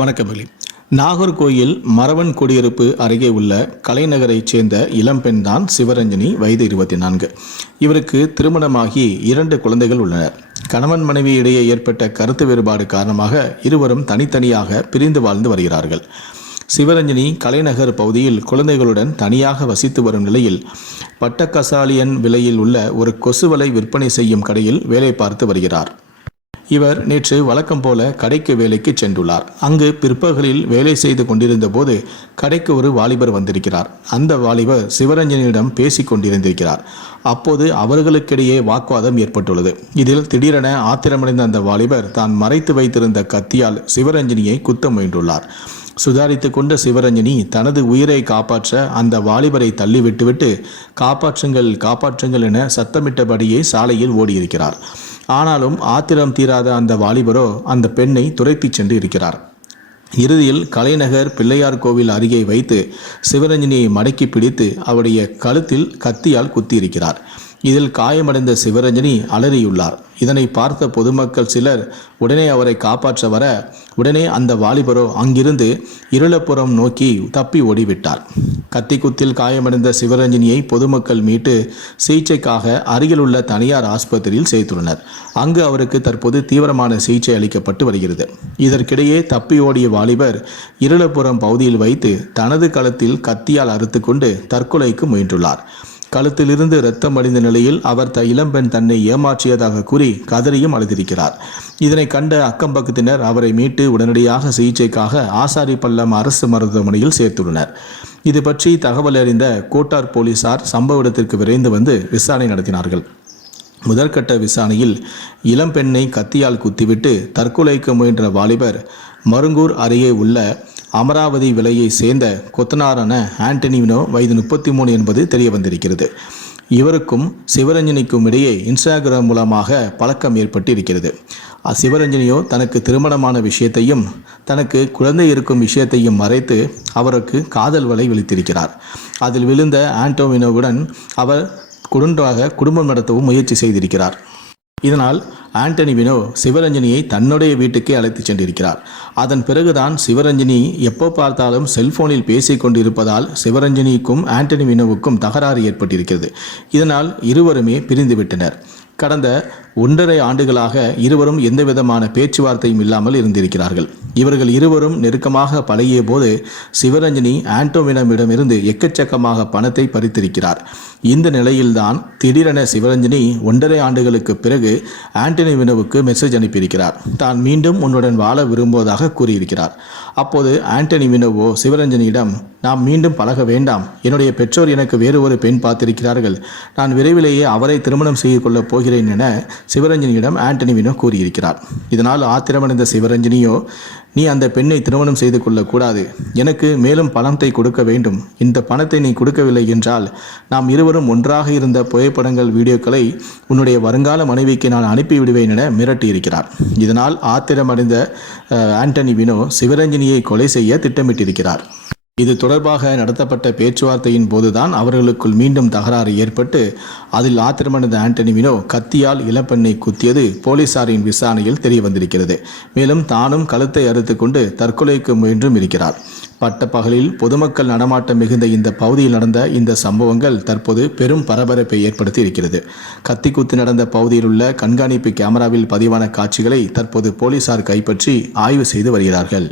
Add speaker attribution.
Speaker 1: வணக்கமில்லை நாகர்கோயில் மரவன் குடியிருப்பு அருகே உள்ள கலைநகரைச் சேர்ந்த இளம்பெண் தான் சிவரஞ்சனி வயது இருபத்தி நான்கு. இவருக்கு திருமணமாகி இரண்டு குழந்தைகள் உள்ளனர். கணவன் மனைவி இடையே ஏற்பட்ட கருத்து வேறுபாடு காரணமாக இருவரும் தனித்தனியாக பிரிந்து வாழ்ந்து வருகிறார்கள். சிவரஞ்சனி கலைநகர் பகுதியில் குழந்தைகளுடன் தனியாக வசித்து வரும் நிலையில் பட்டக்கசாலியன் விலையில் உள்ள ஒரு கொசுவலை விற்பனை செய்யும் கடையில் வேலை பார்த்து வருகிறார். இவர் நேற்று வழக்கம் போல கடைக்கு வேலைக்கு சென்றுள்ளார். அங்கு பிற்பகலில் வேலை செய்து கொண்டிருந்த போது கடைக்கு ஒரு வாலிபர் வந்திருக்கிறார். அந்த வாலிபர் சிவரஞ்சனிடம் பேசிக் கொண்டிருந்திருக்கிறார். அப்போது அவர்களுக்கிடையே வாக்குவாதம் ஏற்பட்டுள்ளது. இதில் திடீரென ஆத்திரமடைந்த அந்த வாலிபர் தான் மறைத்து வைத்திருந்த கத்தியால் சிவரஞ்சனியை குத்த முயன்றுள்ளார். சுதாரித்து கொண்ட சிவரஞ்சனி தனது உயிரை காப்பாற்ற அந்த வாலிபரை தள்ளிவிட்டுவிட்டு காப்பாற்றுங்கள் காப்பாற்றுங்கள் என சத்தமிட்டபடியே சாலையில் ஓடியிருக்கிறார். ஆனாலும் ஆத்திரம் தீராத அந்த வாலிபரோ அந்த பெண்ணை துரைத்துச் சென்று இருக்கிறார். இறுதியில் கலைநகர் பிள்ளையார் கோவில் அருகே வைத்து சிவரஞ்சனியை மடக்கி பிடித்து அவருடைய கழுத்தில் கத்தியால் குத்தியிருக்கிறார். இதில் காயமடைந்த சிவரஞ்சனி அலறியுள்ளார். இதனை பார்த்த பொதுமக்கள் சிலர் உடனே அவரை காப்பாற்ற வர உடனே அந்த வாலிபரோ அங்கிருந்து இருளப்புறம் நோக்கி தப்பி ஓடிவிட்டார். கத்திக்குத்தில் காயமடைந்த சிவரஞ்சனியை பொதுமக்கள் மீட்டு சிகிச்சைக்காக அருகிலுள்ள தனியார் ஆஸ்பத்திரியில் சேர்த்துள்ளனர். அங்கு அவருக்கு தற்போது தீவிரமான சிகிச்சை அளிக்கப்பட்டு வருகிறது. இதற்கிடையே தப்பி ஓடிய வாலிபர் இருளப்புறம் பகுதியில் வைத்து தனது களத்தில் கத்தியால் அறுத்துக்கொண்டு தற்கொலைக்கு முயன்றுள்ளார். கழுத்திலிருந்து இரத்தம் அடிந்த நிலையில் அவர் த இளம்பெண் தன்னை ஏமாற்றியதாக கூறி கதறியும் அழுதிருக்கிறார். இதனை கண்ட அக்கம் பக்கத்தினர் அவரை மீட்டு உடனடியாக சிகிச்சைக்காக ஆசாரி பள்ளம் அரசு மருத்துவமனையில் சேர்த்துள்ளனர். இது பற்றி தகவல் அறிந்த கோட்டார் போலீசார் சம்பவ இடத்திற்கு விரைந்து வந்து விசாரணை நடத்தினார்கள். முதற்கட்ட விசாரணையில் இளம்பெண்ணை கத்தியால் குத்திவிட்டு தற்கொலைக்கு முயன்ற வாலிபர் மருங்கூர் அருகே உள்ள அமராவதி விலையை சேர்ந்த கொத்தனாரான ஆண்டனிவினோ வயது முப்பத்தி மூணு என்பது தெரிய வந்திருக்கிறது இவருக்கும் சிவரஞ்சனிக்கும் இடையே இன்ஸ்டாகிராம் மூலமாக பழக்கம் ஏற்பட்டு இருக்கிறது அ- சிவரஞ்சனியோ தனக்கு திருமணமான விஷயத்தையும் தனக்கு குழந்தை இருக்கும் விஷயத்தையும் மறைத்து அவருக்கு காதல் வலை விழித்திருக்கிறார். அதில் விழுந்த ஆண்டோவினோவுடன் அவர் குடுன்றாக குடும்பம் நடத்தவும் முயற்சி செய்திருக்கிறார். இதனால் ஆண்டனி வினோ சிவரஞ்சனியை தன்னுடைய வீட்டுக்கே அழைத்துச் சென்றிருக்கிறார். அதன் பிறகுதான் சிவரஞ்சனி எப்போ பார்த்தாலும் செல்போனில் பேசிக் கொண்டிருப்பதால் சிவரஞ்சனிக்கும் ஆண்டனி வினோவுக்கும் தகராறு ஏற்பட்டிருக்கிறது. இதனால் இருவருமே பிரிந்துவிட்டனர். கடந்த ஒன்றரை ஆண்டுகளாக இருவரும் எந்தவிதமான பேச்சுவார்த்தையும் இல்லாமல் இருந்திருக்கிறார்கள். இவர்கள் இருவரும் நெருக்கமாக பழகிய போது சிவரஞ்சனி ஆண்டோமினமிடமிருந்து எக்கச்சக்கமாக பணத்தை பறித்திருக்கிறார். இந்த நிலையில்தான் திடீரென சிவரஞ்சனி ஒன்றரை ஆண்டுகளுக்கு பிறகு ஆண்டனி வினவுக்கு மெசேஜ் அனுப்பியிருக்கிறார். தான் மீண்டும் உன்னுடன் வாழ விரும்புவதாக கூறியிருக்கிறார். அப்போது ஆண்டனி வினவோ சிவரஞ்சனியிடம் நாம் மீண்டும் பழக வேண்டாம். என்னுடைய பெற்றோர் எனக்கு வேறு ஒரு பெண் பார்த்திருக்கிறார்கள். நான் விரைவிலேயே அவரை திருமணம் செய்து கொள்ளப் போகிறேன் என சிவரஞ்சனியிடம் ஆண்டனி வினோ கூறியிருக்கிறார். இதனால் ஆத்திரமடைந்த சிவரஞ்சனியோ நீ அந்த பெண்ணை திருமணம் செய்து கொள்ளக்கூடாது. எனக்கு மேலும் பணத்தை கொடுக்க வேண்டும். இந்த பணத்தை நீ கொடுக்கவில்லை என்றால் நாம் இருவரும் ஒன்றாக இருந்த புகைப்படங்கள் வீடியோக்களை உன்னுடைய வருங்கால மனைவிக்கு நான் அனுப்பிவிடுவேன் என மிரட்டியிருக்கிறார். இதனால் ஆத்திரமடைந்த ஆண்டனி வினோ சிவரஞ்சனியை கொலை செய்ய திட்டமிட்டிருக்கிறார். இது தொடர்பாக நடத்தப்பட்ட பேச்சுவார்த்தையின் போதுதான் அவர்களுக்குள் மீண்டும் தகராறு ஏற்பட்டு அதில் ஆத்திரமடைந்த ஆண்டனி வினோ கத்தியால் இளப்பெண்ணை குத்தியது போலீசாரின் விசாரணையில் தெரியவந்திருக்கிறது. மேலும் தானும் கழுத்தை அறுத்து கொண்டு தற்கொலைக்கு முயன்றும் இருக்கிறார் பட்ட பகலில் பொதுமக்கள் நடமாட்டம் மிகுந்த இந்த பகுதியில் நடந்த இந்த சம்பவங்கள் தற்போது பெரும் பரபரப்பை ஏற்படுத்தி இருக்கிறது கத்திக்குத்து நடந்த பகுதியில் உள்ள கண்காணிப்பு கேமராவில் பதிவான காட்சிகளை தற்போது போலீசார் கைப்பற்றி ஆய்வு செய்து வருகிறார்கள்.